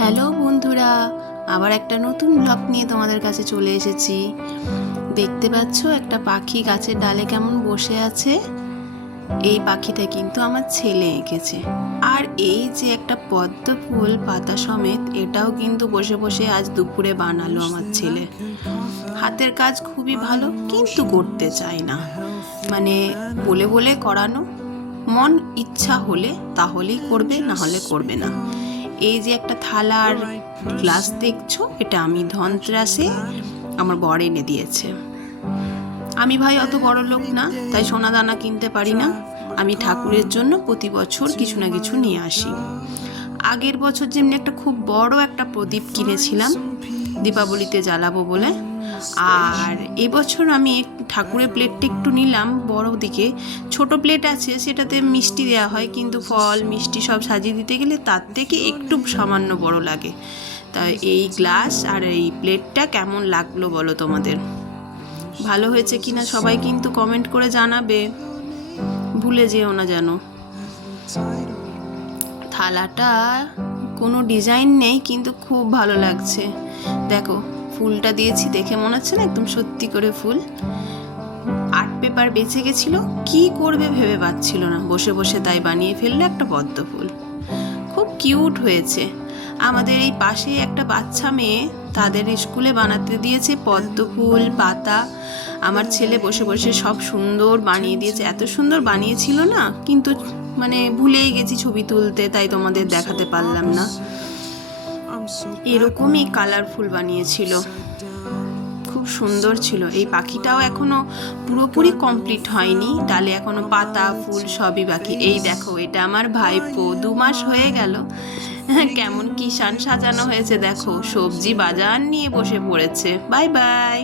Hello বন্ধুরা, আবার একটা নতুন ব্লগ নিয়ে তোমাদের কাছে চলে এসেছি। দেখতে পাচ্ছ একটা পাখি গাছের ডালে কেমন বসে আছে। এই পাখিটা কিন্তু আমার ছেলে এঁকেছে। আর এই যে একটা পদ্ম ফুল পাতা সমেত, এটাও কিন্তু বসে বসে আজ দুপুরে বানালো আমার ছেলে। হাতের কাজ খুবই ভালো, কিন্তু করতে চায় না, মানে বলে বলে করানো। মন ইচ্ছা হলে তাহলেই করবে, না হলে করবে না। এই যে একটা থালা আর গ্লাস দেখছো, এটা আমি ধনতেরাসে আমার বর এনে দিয়েছে। আমি ভাই অত বড় লোক না, তাই সোনা দানা কিনতে পারি না। আমি ঠাকুরের জন্য প্রতি বছর কিছু না কিছু নিয়ে আসি। আগের বছর যেমনি একটা খুব বড় একটা প্রদীপ কিনেছিলাম দীপাবলিতে জ্বালাবো বলে। আর এবছর আমি ঠাকুরের প্লেটটা একটু নিলাম বড় দিকে। ছোট প্লেট আছে, সেটাতে মিষ্টি দেওয়া হয়, কিন্তু ফল মিষ্টি সব সাজিয়ে দিতে গেলে তার থেকে একটু সামান্য বড় লাগে। তাই এই গ্লাস আর এই প্লেটটা কেমন লাগলো বলো তোমাদের? ভালো হয়েছে কিনা সবাই কিন্তু কমেন্ট করে জানাবে, ভুলে যেও না যেন। থালাটা কোনো ডিজাইন নেই, কিন্তু খুব ভালো লাগছে। দেখো ফুলটা দিয়েছি, দেখে মনে হচ্ছে না একদম সত্যি করে ফুল। আর্ট পেপার বেঁচে গেছিলো, কি করবে ভেবে পাচ্ছিল না, বসে বসে তাই বানিয়ে ফেললো একটা পদ্ম ফুল। খুব কিউট হয়েছে। আমাদের এই পাশে একটা বাচ্চা মেয়ে, তাদের স্কুলে বানাতে দিয়েছে পদ্ম ফুল পাতা। আমার ছেলে বসে বসে সব সুন্দর বানিয়ে দিয়েছে। এত সুন্দর বানিয়েছিল না, কিন্তু মানে ভুলেই গেছি ছবি তুলতে, তাই তোমাদের দেখাতে পারলাম না। এরকমই কালারফুল বানিয়েছিল, খুব সুন্দর ছিল। এই পাখিটাও এখনো পুরোপুরি কমপ্লিট হয়নি, ডালে এখনো পাতা ফুল সবই বাকি। এই দেখো, এটা আমার ভাইপো, 2 মাস হয়ে গেল। কেমন কিষান সাজানো হয়েছে দেখো, সবজি বাজার নিয়ে বসে পড়েছে। Bye bye.